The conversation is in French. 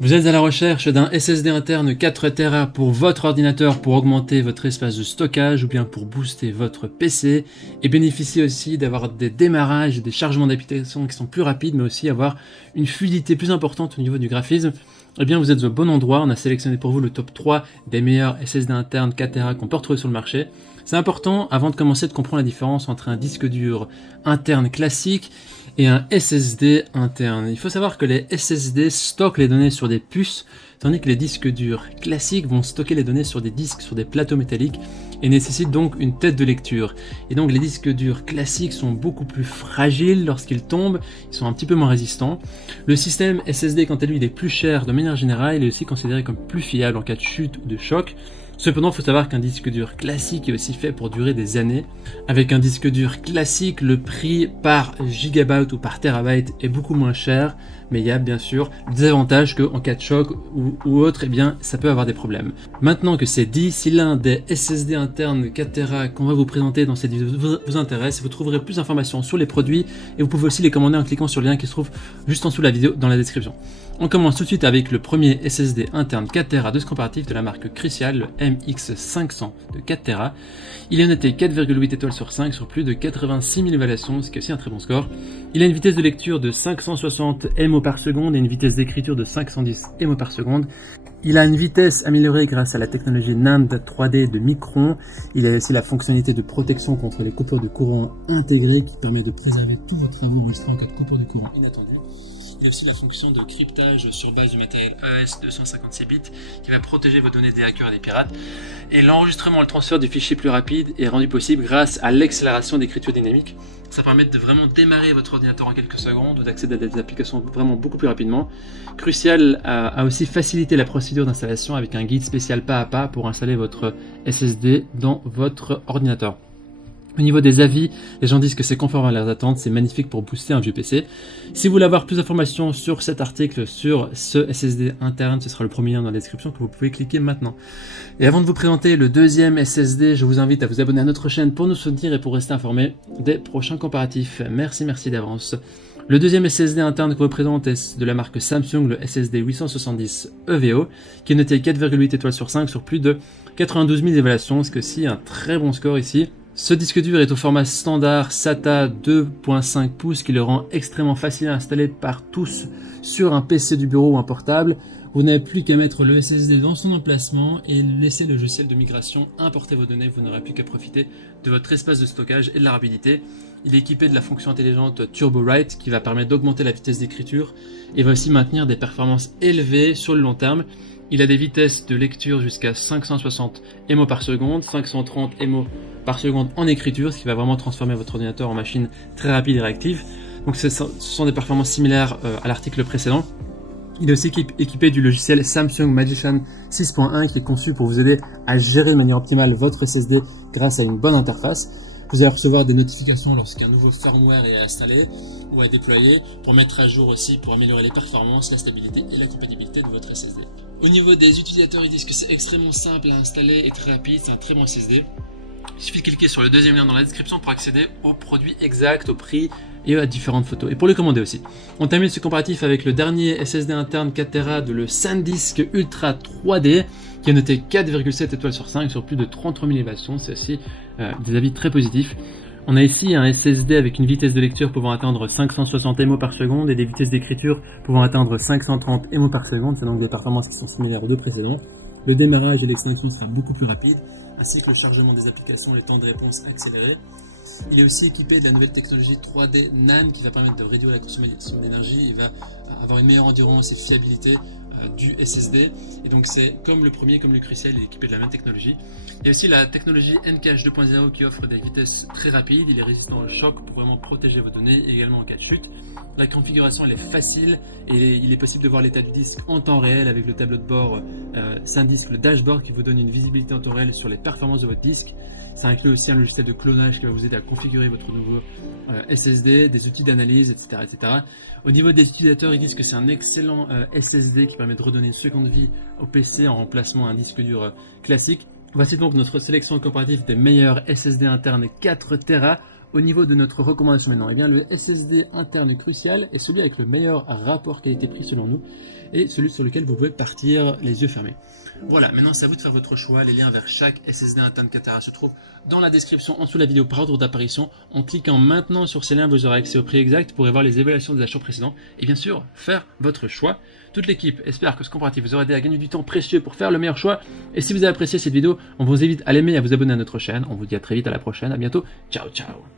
Vous êtes à la recherche d'un SSD interne 4 Tera pour votre ordinateur pour augmenter votre espace de stockage ou bien pour booster votre PC et bénéficier aussi d'avoir des démarrages et des chargements d'applications qui sont plus rapides mais aussi avoir une fluidité plus importante au niveau du graphisme. Eh bien vous êtes au bon endroit, on a sélectionné pour vous le top 3 des meilleurs SSD internes 4 Tera qu'on peut retrouver sur le marché. C'est important avant de commencer de comprendre la différence entre un disque dur interne classique et un SSD interne. Il faut savoir que les SSD stockent les données sur des puces, tandis que les disques durs classiques vont stocker les données sur des disques, sur des plateaux métalliques, et nécessitent donc une tête de lecture. Et donc les disques durs classiques sont beaucoup plus fragiles lorsqu'ils tombent, ils sont un petit peu moins résistants. Le système SSD, quant à lui, il est plus cher de manière générale, il est aussi considéré comme plus fiable en cas de chute ou de choc. Cependant, il faut savoir qu'un disque dur classique est aussi fait pour durer des années. Avec un disque dur classique, le prix par gigabyte ou par terabyte est beaucoup moins cher, mais il y a bien sûr des avantages qu'en cas de choc ou autre, eh bien, ça peut avoir des problèmes. Maintenant que c'est dit, si l'un des SSD internes 4 Tera qu'on va vous présenter dans cette vidéo vous intéresse, vous trouverez plus d'informations sur les produits et vous pouvez aussi les commander en cliquant sur le lien qui se trouve juste en dessous de la vidéo dans la description. On commence tout de suite avec le premier SSD interne 4 Tera de ce comparatif de la marque Crucial, le MX500 de 4 Tera. Il est noté 4,8 étoiles sur 5 sur plus de 86 000 évaluations, ce qui est aussi un très bon score. Il a une vitesse de lecture de 560 MO par seconde et une vitesse d'écriture de 510 MO par seconde. Il a une vitesse améliorée grâce à la technologie NAND 3D de Micron. Il a aussi la fonctionnalité de protection contre les coupures de courant intégrée qui permet de préserver tous vos travaux enregistrés en cas de coupure de courant inattendue. Il y a aussi la fonction de cryptage sur base du matériel AES 256 bits qui va protéger vos données des hackers et des pirates. Et l'enregistrement et le transfert du fichier plus rapide est rendu possible grâce à l'accélération d'écriture dynamique. Ça permet de vraiment démarrer votre ordinateur en quelques secondes ou d'accéder à des applications vraiment beaucoup plus rapidement. Crucial a aussi facilité la procédure d'installation avec un guide spécial pas à pas pour installer votre SSD dans votre ordinateur. Au niveau des avis, les gens disent que c'est conforme à leurs attentes, c'est magnifique pour booster un vieux PC. Si vous voulez avoir plus d'informations sur cet article, sur ce SSD interne, ce sera le premier lien dans la description que vous pouvez cliquer maintenant. Et avant de vous présenter le deuxième SSD, je vous invite à vous abonner à notre chaîne pour nous soutenir et pour rester informé des prochains comparatifs. Merci d'avance. Le deuxième SSD interne que je vous présente est de la marque Samsung, le SSD 870 EVO, qui est noté 4,8 étoiles sur 5 sur plus de 92 000 évaluations, ce qui est aussi un très bon score ici. Ce disque dur est au format standard SATA 2.5 pouces qui le rend extrêmement facile à installer par tous sur un PC du bureau ou un portable. Vous n'avez plus qu'à mettre le SSD dans son emplacement et laisser le logiciel de migration importer vos données. Vous n'aurez plus qu'à profiter de votre espace de stockage et de la rapidité. Il est équipé de la fonction intelligente Turbo Write qui va permettre d'augmenter la vitesse d'écriture et va aussi maintenir des performances élevées sur le long terme. Il a des vitesses de lecture jusqu'à 560 MO par seconde, 530 MO par seconde en écriture, ce qui va vraiment transformer votre ordinateur en machine très rapide et réactive. Donc ce sont des performances similaires à l'article précédent. Il est aussi équipé du logiciel Samsung Magician 6.1 qui est conçu pour vous aider à gérer de manière optimale votre SSD grâce à une bonne interface. Vous allez recevoir des notifications lorsqu'un nouveau firmware est installé ou est déployé pour mettre à jour aussi, pour améliorer les performances, la stabilité et la compatibilité de votre SSD. Au niveau des utilisateurs, ils disent que c'est extrêmement simple à installer et très rapide, c'est un très bon SSD. Il suffit de cliquer sur le deuxième lien dans la description pour accéder aux produits exacts, au prix et à différentes photos. Et pour les commander aussi. On termine ce comparatif avec le dernier SSD interne 4 Tera de le SanDisk Ultra 3D qui a noté 4,7 étoiles sur 5 sur plus de 33 000 évaluations. C'est aussi des avis très positifs. On a ici un SSD avec une vitesse de lecture pouvant atteindre 560 MO par seconde et des vitesses d'écriture pouvant atteindre 530 MO par seconde. C'est donc des performances qui sont similaires aux deux précédents. Le démarrage et l'extinction sera beaucoup plus rapide, ainsi que le chargement des applications et les temps de réponse accélérés. Il est aussi équipé de la nouvelle technologie 3D NAND qui va permettre de réduire la consommation d'énergie. Il va avoir une meilleure endurance et fiabilité du SSD. Et donc c'est comme le premier, comme le Crucial, il est équipé de la même technologie. Il y a aussi la technologie Ncache 2.0 qui offre des vitesses très rapides. Il est résistant au choc pour vraiment protéger vos données, également en cas de chute. La configuration elle est facile et il est possible de voir l'état du disque en temps réel avec le tableau de bord SanDisk, le dashboard qui vous donne une visibilité en temps réel sur les performances de votre disque. Ça inclut aussi un logiciel de clonage qui va vous aider à configurer votre nouveau SSD, des outils d'analyse, etc., etc. Au niveau des utilisateurs, ils disent que c'est un excellent SSD qui permet de redonner une seconde vie au PC en remplacement d'un disque dur classique. Voici donc notre sélection comparative des meilleurs SSD internes 4 Tera Au niveau de notre recommandation maintenant, eh bien, le SSD interne crucial est celui avec le meilleur rapport qualité-prix selon nous et celui sur lequel vous pouvez partir les yeux fermés. Voilà, maintenant c'est à vous de faire votre choix. Les liens vers chaque SSD interne 4 Tera se trouvent dans la description en dessous de la vidéo par ordre d'apparition. En cliquant maintenant sur ces liens, vous aurez accès au prix exact pour voir les évaluations des achats précédents et bien sûr faire votre choix. Toute l'équipe espère que ce comparatif vous aura aidé à gagner du temps précieux pour faire le meilleur choix. Et si vous avez apprécié cette vidéo, on vous invite à l'aimer et à vous abonner à notre chaîne. On vous dit à très vite, à la prochaine, à bientôt. Ciao, ciao.